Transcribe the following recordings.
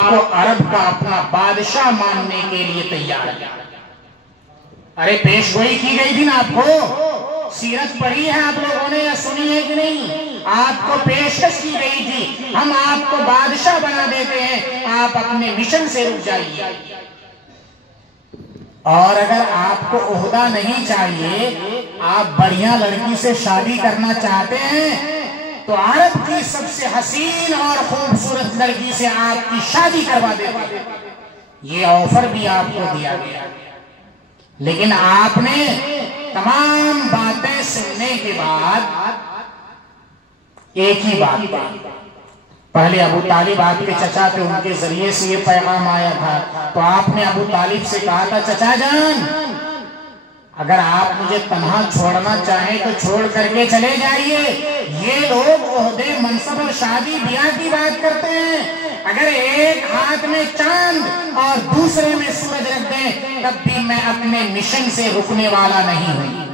کو عرب کا اپنا بادشاہ ماننے کے لیے تیار ہے۔ ارے پیشگوئی کی گئی تھی نا آپ کو، سیرت پڑھی ہے آپ لوگوں نے یا سنی ہے کہ نہیں؟ آپ کو پیشکش کی گئی تھی ہم آپ کو بادشاہ بنا دیتے ہیں، آپ اپنے مشن سے رک جائیے۔ اور اگر آپ کو عہدہ نہیں چاہیے، آپ بڑھیا لڑکی سے شادی کرنا چاہتے ہیں تو عرب کی سب سے حسین اور خوبصورت لڑکی سے آپ کی شادی کروا دیتے ہیں۔ یہ آفر بھی آپ کو دیا گیا، لیکن آپ نے تمام باتیں سننے کے بعد ایک ہی بات کہی۔ پہلے ابو طالب آپ کے چچا تھے، ان کے ذریعے سے یہ پیغام آیا تھا، تو آپ نے ابو طالب سے کہا تھا چچا جان اگر آپ مجھے تنہا چھوڑنا چاہیں تو چھوڑ کر کے چلے جائیے، یہ لوگ عہدے منصب اور شادی بیاہ کی بات کرتے ہیں، اگر ایک ہاتھ میں چاند اور دوسرے میں سورج رکھ دیں تب بھی میں اپنے مشن سے رکنے والا نہیں ہوں۔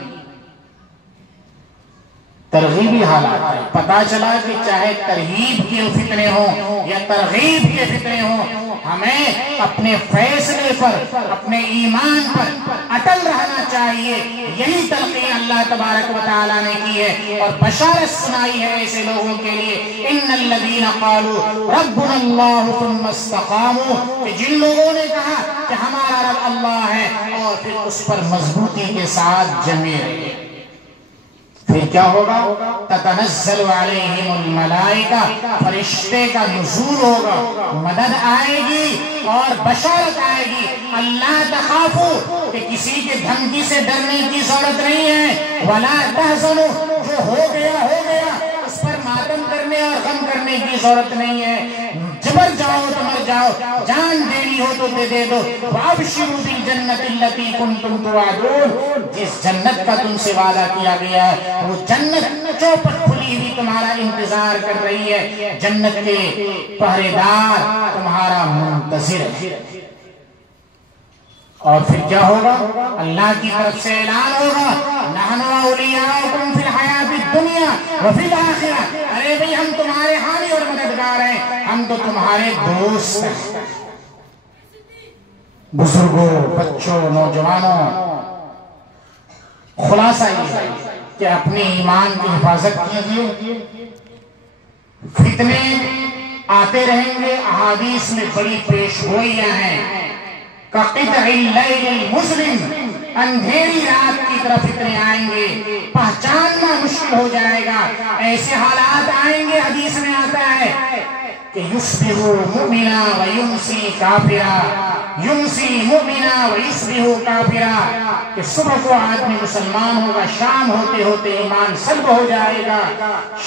ترغیبی حالات ہے، پتا چلا کہ چاہے ترغیب کے فتنے ہوں یا ترغیب کے فتنے ہوں، ہمیں اپنے فیصلے پر، اپنے ایمان پر اٹل رہنا چاہیے۔ یہی تلقین اللہ تبارک و تعالیٰ نے کی ہے اور بشارت سنائی ہے ایسے لوگوں کے لیے، ان الذین قالوا ربنا اللہ ثم استقاموا، کہ جن لوگوں نے کہا کہ ہمارا رب اللہ ہے اور پھر اس پر مضبوطی کے ساتھ جمے رہے، پھر کیا ہوگا؟ تتنزل علیہم الملائکہ، فرشتے کا نزول ہوگا، مدد آئے گی اور بشارت آئے گی، اللہ تخافوا، کہ کسی کے دھمکی سے ڈرنے کی ضرورت نہیں ہے، ولا تحزنوا، جو ہو گیا اس پر ماتم کرنے اور غم کرنے کی ضرورت نہیں ہے، جبر جاؤ تو مر جاؤ، جان دینی ہو تو دے دو، وابشروا بالجنۃ التی کنتم توعدون، جس جنت کا تم سے وعدہ کیا گیا ہے وہ جنت چوپٹ کھلی ہوئی تمہارا انتظار کر رہی ہے، جنت کے پہرے دار تمہارا منتظر ہے۔ اور پھر کیا ہوگا؟ اللہ کی طرف سے اعلان ہوگا، نحن اولیاؤکم فی الحیات الدنیا وفی الآخرہ، ارے بھئی ہم تمہارے حامی اور مددگار ہیں، ہم تو تمہارے دوست ہیں۔ بزرگوں، بچوں، نوجوانوں، خلاصہ یہ ہے کہ اپنے ایمان کی حفاظت کیجئے، فتنے آتے رہیں گے، احادیث میں بڑی پیشگوئیاں ہیں، کَقِطْعِ اللَّيْلِ الْمُظْلِمِ، اندھیری رات کی طرف فتنے آئیں گے، پہچاننا مشکل ہو جائے گا، ایسے حالات آئیں گے، حدیث میں آتا ہے کہ یُصْبِحُ مُؤْمِنًا وَيُمْسِي کَافِرًا، یمسی مؤمنا ویصبح کافرا، کہ صبح کو آدمی مسلمان ہوگا، شام ہوتے ہوتے ایمان سلب ہو جائے گا،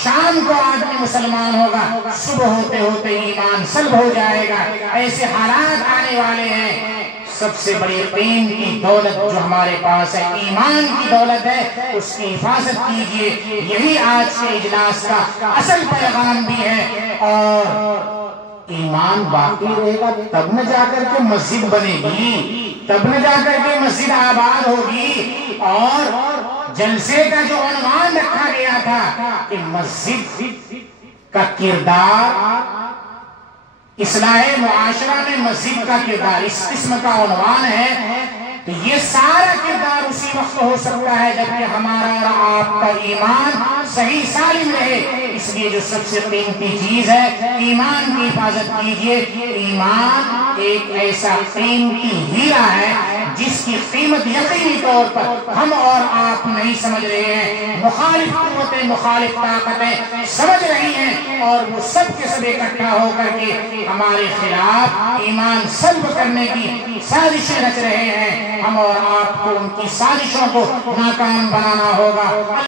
شام کو آدمی مسلمان ہوگا، صبح ہوتے ہوتے ایمان سلب ہو جائے گا، ایسے حالات آنے والے ہیں۔ سب سے بڑی قیمتی دولت جو ہمارے پاس ہے ایمان کی دولت ہے، اس کی حفاظت کیجئے، یہی آج کے اجلاس کا اصل پیغام بھی ہے۔ اور ایمان باقی رہے گا تب نہ جا کر کے مسجد بنے گی، تب نہ جا کر کے مسجد آباد ہوگی، اور جلسے کا جو عنوان رکھا گیا تھا کہ مسجد کا کردار، اصلاح معاشرہ میں مسجد کا کردار، اس قسم کا عنوان ہے، تو یہ سارا کردار اسی وقت ہو سکتا ہے جبکہ ہمارا اور آپ کا ایمان صحیح سالم رہے۔ اس لیے جو سب سے قیمتی چیز ہے ایمان کی حفاظت کیجئے۔ ایمان ایک ایسا قیمتی ہیرا ہے جس کی قیمت یقینی طور پر ہم اور آپ نہیں سمجھ رہے ہیں، مخالف قوتیں، مخالف طاقتیں سمجھ رہی ہیں، اور وہ سب کے سب اکٹھا ہو کر کے ہمارے خلاف ایمان سلب کرنے کی سازشیں رچ رہے ہیں۔ ہم اور آپ کو ان کی سازشوں کو ناکام بنانا ہوگا۔